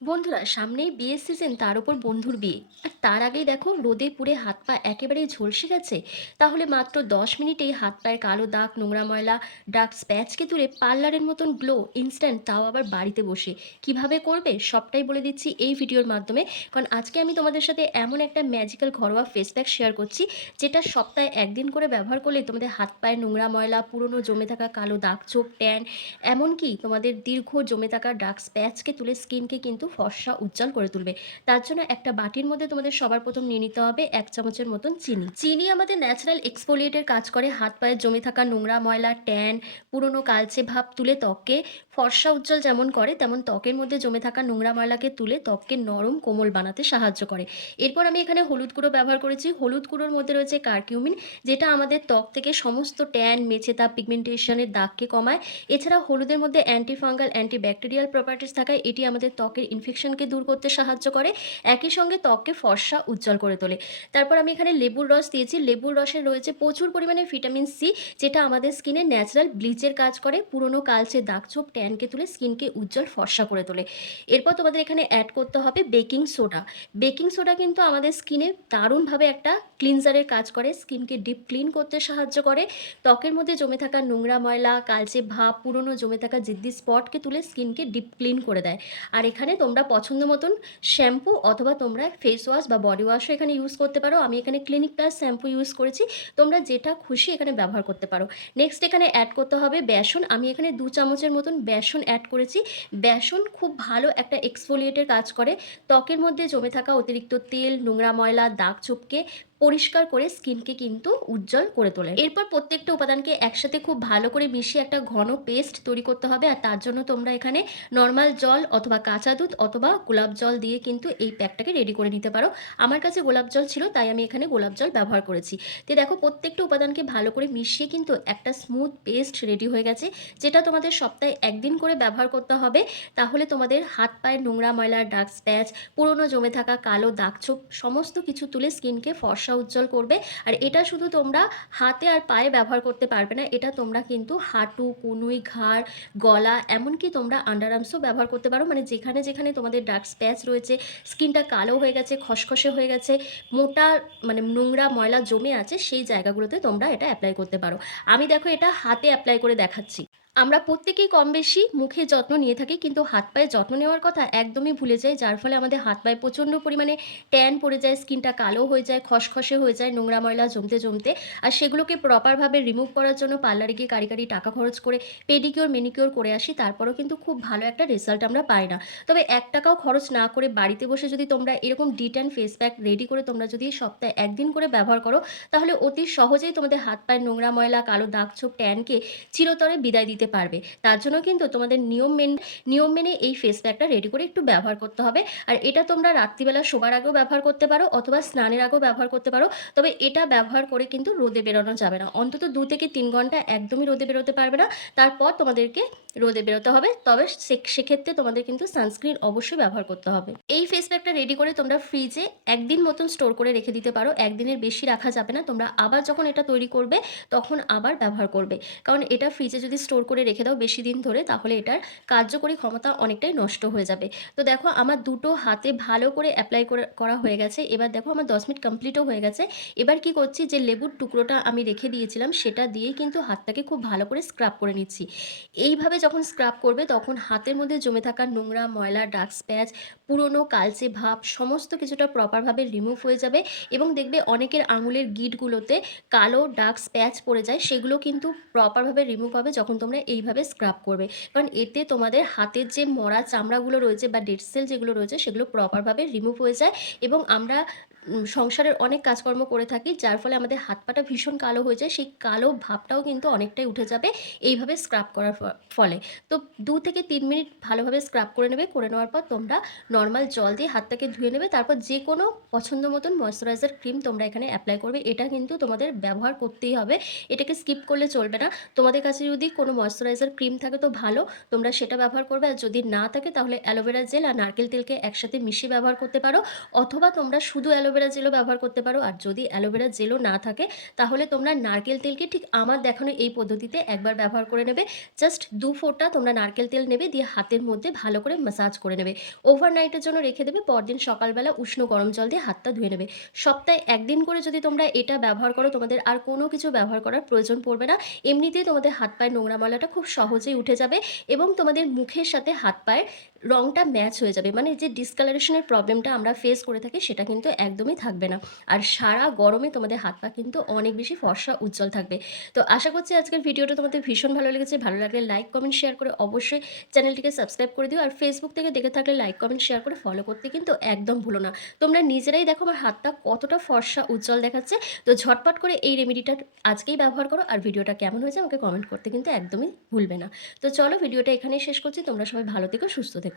বন্ধুরা, সামনেই বিয়ের সিজন, তার উপর বন্ধুর বিয়ে। আর তার আগেই দেখো রোদে পুড়ে হাত পা একেবারে ঝলসে গেছে। তাহলে মাত্র 10 মিনিটেই হাত পায়ের কালো দাগ, নোংরা ময়লা, ডার্ক স্প্যাচকে তুলে পার্লারের মতন গ্লো ইনস্ট্যান্ট, তাও আবার বাড়িতে বসে কিভাবে করবে সবটাই বলে দিচ্ছি এই ভিডিওর মাধ্যমে। কারণ আজকে আমি তোমাদের সাথে এমন একটা ম্যাজিক্যাল ঘরোয়া ফেস প্যাক শেয়ার করছি, যেটা সপ্তাহে একদিন করে ব্যবহার করলে তোমাদের হাত পায়ের নোংরা ময়লা, পুরনো জমে থাকা কালো দাগ ছোপ, ট্যান, এমনকি তোমাদের দীর্ঘ জমে থাকা ডার্ক স্প্যাচকে তুলে স্কিনকে কিন্তু ফর্সা উজ্জ্বল করে তুলবে। তার জন্য একটা বাটির মধ্যে তোমাদের সবার প্রথম নিয়ে নিতে হবে 1 চামচের মতন চিনি। চিনি আমাদের ন্যাচারাল এক্সফোলিয়েটের কাজ করে, হাত পায়ের জমে থাকা নোংরা ময়লা, ট্যান, পুরনো কালচে ভাব তুলে ত্বককে ফর্সা উজ্জ্বল যেমন করে, তেমন ত্বকের মধ্যে জমে থাকা নোংরা ময়লাকে তুলে ত্বককে নরম কোমল বানাতে সাহায্য করে। এরপর আমি এখানে হলুদ গুঁড়ো ব্যবহার করেছি। হলুদ গুঁড়োর মধ্যে রয়েছে কারকিউমিন, যেটা আমাদের ত্বক থেকে সমস্ত ট্যান, মেছেতা, পিগমেন্টেশনের দাগকে কমায়। এছাড়া হলুদের মধ্যে anti fungal, anti bacterial properties থাকায় এটি আমাদের ত্বকের ইনফেকশনকে দূর করতে সাহায্য করে, একই সঙ্গে ত্বককে ফর্সা উজ্জ্বল করে তোলে। তারপর আমি এখানে লেবুর রস দিয়েছি। লেবুর রসে রয়েছে প্রচুর পরিমাণে ভিটামিন সি, যেটা আমাদের স্কিনে ন্যাচারাল ব্লিচের কাজ করে, পুরনো কালচে দাগ ছোপ ট্যানকে তুলে স্কিনকে উজ্জ্বল ফর্সা করে তোলে। এরপর তোমাদের এখানে অ্যাড করতে হবে বেকিং সোডা। বেকিং সোডা কিন্তু আমাদের স্কিনে দারুণভাবে একটা ক্লিনজারের কাজ করে, স্কিনকে ডিপ ক্লিন করতে সাহায্য করে, ত্বকের মধ্যে জমে থাকা নোংরা ময়লা, কালচে ভাব, পুরনো জমে থাকা জিদ্দি স্পটকে তুলে স্কিনকে ডিপ ক্লিন করে দেয়। আর এখানে তোমরা পছন্দ মতন শ্যাম্পু অথবা তোমরা ফেস ওয়াশ বা বডি ওয়াশও এখানে ইউজ করতে পারো। আমি এখানে ক্লিনিক প্লাস শ্যাম্পু ইউজ করেছি, তোমরা যেটা খুশি এখানে ব্যবহার করতে পারো। নেক্সট এখানে অ্যাড করতে হবে বেসন। আমি এখানে 2 চামচের মতন বেসন অ্যাড করেছি। বেসন খুব ভালো একটা এক্সফোলিয়েটের কাজ করে, ত্বকের মধ্যে জমে থাকা অতিরিক্ত তেল, নোংরা ময়লা, দাগ ছোপকে পরিষ্কার করে স্কিনকে কিন্তু উজ্জ্বল করে তোলে। এরপর প্রত্যেকটা উপাদানকে একসাথে খুব ভালো করে মিশিয়ে একটা ঘন পেস্ট তৈরি করতে হবে। আর তার জন্য তোমরা এখানে নর্মাল জল অথবা কাঁচা দুধ অথবা গোলাপ জল দিয়ে কিন্তু এই প্যাকটাকে রেডি করে নিতে পারো। আমার কাছে গোলাপ জল ছিল, তাই আমি এখানে গোলাপ জল ব্যবহার করেছি। তো দেখো প্রত্যেকটা উপাদানকে ভালো করে মিশিয়ে কিন্তু একটা স্মুথ পেস্ট রেডি হয়ে গেছে, যেটা তোমাদের সপ্তাহে একদিন করে ব্যবহার করতে হবে। তাহলে তোমাদের হাত পায়ের নোংরা ময়লা, ডার্ক স্প্যাচ, পুরনো জমে থাকা কালো দাগ ছোপ সমস্ত কিছু তুলে স্কিনকে ফর্সা উজ্জ্বল করবে। আর এটা শুধু তোমরা হাতে আর পায়ে ব্যবহার করতে পারবে না, এটা তোমরা কিন্তু হাঁটু, কনুই, ঘাড়, গলা, এমনকি তোমরা আন্ডার আর্মসও ব্যবহার করতে পারো। মানে যেখানে যেখানে তোমাদের ডার্ক স্প্যাচ রয়েছে, স্কিনটা কালো হয়ে গেছে, খসখসে হয়ে গেছে, মোটা মানে নোংরা ময়লা জমে আছে, সেই জায়গাগুলোতে তোমরা এটা অ্যাপ্লাই করতে পারো। আমি দেখো এটা হাতে অ্যাপ্লাই করে দেখাচ্ছি। আমরা প্রত্যেকেই কম বেশি মুখের যত্ন নিয়ে থাকি, কিন্তু হাত পায়ের যত্ন নেওয়ার কথা একদমই ভুলে যাই, যার ফলে আমাদের হাত পায়ে প্রচণ্ড পরিমাণে ট্যান পড়ে যায়, স্কিনটা কালো হয়ে যায়, খসখসে হয়ে যায় নোংরা ময়লা জমতে জমতে। আর সেগুলোকে প্রপারভাবে রিমুভ করার জন্য পার্লারে গিয়ে কারি কারি টাকা খরচ করে পেডিকিওর, মেনিকিওর করে আসি, তারপরেও কিন্তু খুব ভালো একটা রেজাল্ট আমরা পাই না। তবে 1 টাকাও খরচ না করে বাড়িতে বসে যদি তোমরা এরকম ডিট অ্যান্ড ফেস প্যাক রেডি করে তোমরা যদি সপ্তাহে একদিন করে ব্যবহার করো, তাহলে অতি সহজেই তোমাদের হাত পায়ের নোংরা ময়লা, কালো দাগ ছোপ, ট্যানকে চিরতরে বিদায় দিতে পারবে। তার জন্য কিন্তু তোমাদের নিয়ম মেনে এই ফেস প্যাকটা রেডি করে একটু ব্যবহার করতে হবে। আর এটা তোমরা রাত্রিবেলা শোবার আগেও ব্যবহার করতে পারো অথবা স্নানের আগেও ব্যবহার করতে পারো। তবে এটা ব্যবহার করে কিন্তু রোদে বেরোনো যাবে না, অন্তত 2 থেকে 3 ঘন্টা একদমই রোদে বেরোতে পারবে না। তারপর তোমাদেরকে রোদে বেরোতে হবে, তবে সেক্ষেত্রে তোমাদের কিন্তু সানস্ক্রিন অবশ্যই ব্যবহার করতে হবে। এই ফেস প্যাকটা রেডি করে তোমরা ফ্রিজে একদিন মতন স্টোর করে রেখে দিতে পারো। একদিনের বেশি রাখা যাবে না, তোমরা আবার যখন এটা তৈরি করবে তখন আবার ব্যবহার করবে। কারণ এটা ফ্রিজে যদি স্টোর করে রেখে দাও বেশি দিন ধরে, তাহলে এটার কার্যকরী ক্ষমতা অনেকটাই নষ্ট হয়ে যাবে। তো দেখো আমার দুটো হাতে ভালো করে অ্যাপ্লাই করা হয়ে গেছে। এবার দেখো আমার 10 মিনিট কমপ্লিটও হয়ে গেছে। এবার কি করছি, যে লেবুর টুকরোটা আমি রেখে দিয়েছিলাম সেটা দিয়েই কিন্তু হাতটাকে খুব ভালো করে স্ক্রাব করে নিচ্ছি। এইভাবে যখন স্ক্রাব করবে তখন হাতের মধ্যে জমে থাকা নোংরা ময়লা, ডার্ক স্প্যাচ, পুরনো কালচে ভাব সমস্ত কিছুটা প্রপারভাবে রিমুভ হয়ে যাবে। এবং দেখবে অনেকের আঙুলের গিঁটগুলোতে কালো ডার্ক স্প্যাচ পড়ে যায়, সেগুলো কিন্তু প্রপারভাবে রিমুভ হবে যখন তোমরা এইভাবে স্ক্রাব করবে। কারণ এতে তোমাদের হাতের যে মরা চামড়াগুলো রয়েছে বা ডেড সেল যেগুলো রয়েছে সেগুলো প্রপারভাবে রিমুভ হয়ে যায়। এবং আমরা সংসারের অনেক কাজকর্ম করে থাকি, যার ফলে আমাদের হাত পাটা ভীষণ কালো হয়ে যায়, সেই কালো ভাবটাও কিন্তু অনেকটাই উঠে যাবে এইভাবে স্ক্রাব করার ফলে। তো 2 থেকে 3 মিনিট ভালোভাবে স্ক্রাব করে নেবে। করে নেওয়ার পর তোমরা নর্মাল জল দিয়ে হাতটাকে ধুয়ে নেবে। তারপর যে কোনো পছন্দ মতন ময়শ্চারাইজার ক্রিম তোমরা এখানে অ্যাপ্লাই করবে। এটা কিন্তু তোমাদের ব্যবহার করতেই হবে, এটাকে স্কিপ করলে চলবে না। তোমাদের কাছে যদি কোনো ময়শ্চারাইজার ক্রিম থাকে তো ভালো, তোমরা সেটা ব্যবহার করবে। আর যদি না থাকে তাহলে অ্যালোভেরা জেল আর নারকেল তেলকে একসাথে মিশিয়ে ব্যবহার করতে পারো, অথবা তোমরা শুধু অ্যালোভেরা অ্যালোভেরা জেলও ব্যবহার করতে পারো। আর যদি অ্যালোভেরা জেলও না থাকে তাহলে তোমরা নারকেল তেলকে ঠিক আমার দেখানো এই পদ্ধতিতে একবার ব্যবহার করে নেবে। জাস্ট ২ ফোঁটা তোমরা নারকেল তেল নেবে, দিয়ে হাতের মধ্যে ভালো করে ম্যাসাজ করে নেবে। ওভারনাইটের জন্য রেখে দেবে। পরদিন সকালবেলা উষ্ণ গরম জল দিয়ে হাতটা ধুয়ে নেবে। সপ্তাহে ১ দিন করে যদি তোমরা এটা ব্যবহার করো, তোমাদের আর কোনো কিছু ব্যবহার করার প্রয়োজন পড়বে না। এমনিতেই তোমাদের হাত পায়ের নোংরা ময়লাটা খুব সহজেই উঠে যাবে এবং তোমাদের মুখের সাথে হাত পায়ের রংটা ম্যাচ হয়ে যাবে। মানে যে ডিসকালারেশন এর প্রবলেমটা আমরা ফেস করে থাকি সেটা কিন্তু একদমই থাকবে না। আর সারা গরমে তোমাদের হাত পা কিন্তু অনেক বেশি ফর্সা উজ্জ্বল থাকবে। তো আশা করছি আজকের ভিডিওটা তোমাদের ভীষণ ভালো লেগেছে। ভালো লাগলে লাইক, কমেন্ট, শেয়ার করে অবশ্যই চ্যানেলটিকে সাবস্ক্রাইব করে দিও। আর Facebook থেকে দেখে থাকলে লাইক, কমেন্ট, শেয়ার করে ফলো করতে কিন্তু একদম ভুলো না। তোমরা নিজেরাই দেখো আমার হাতটা কতটা ফর্সা উজ্জ্বল দেখাচ্ছে। তো ঝটপট করে এই রেমেডিটা আজকেই ব্যবহার করো। আর ভিডিওটা কেমন হয়েছে আমাকে কমেন্ট করতে কিন্তু একদমই ভুলবে না। তো চলো ভিডিওটা এখানেই শেষ করছি। তোমরা সবাই ভালো থেকো, সুস্থ থেকো।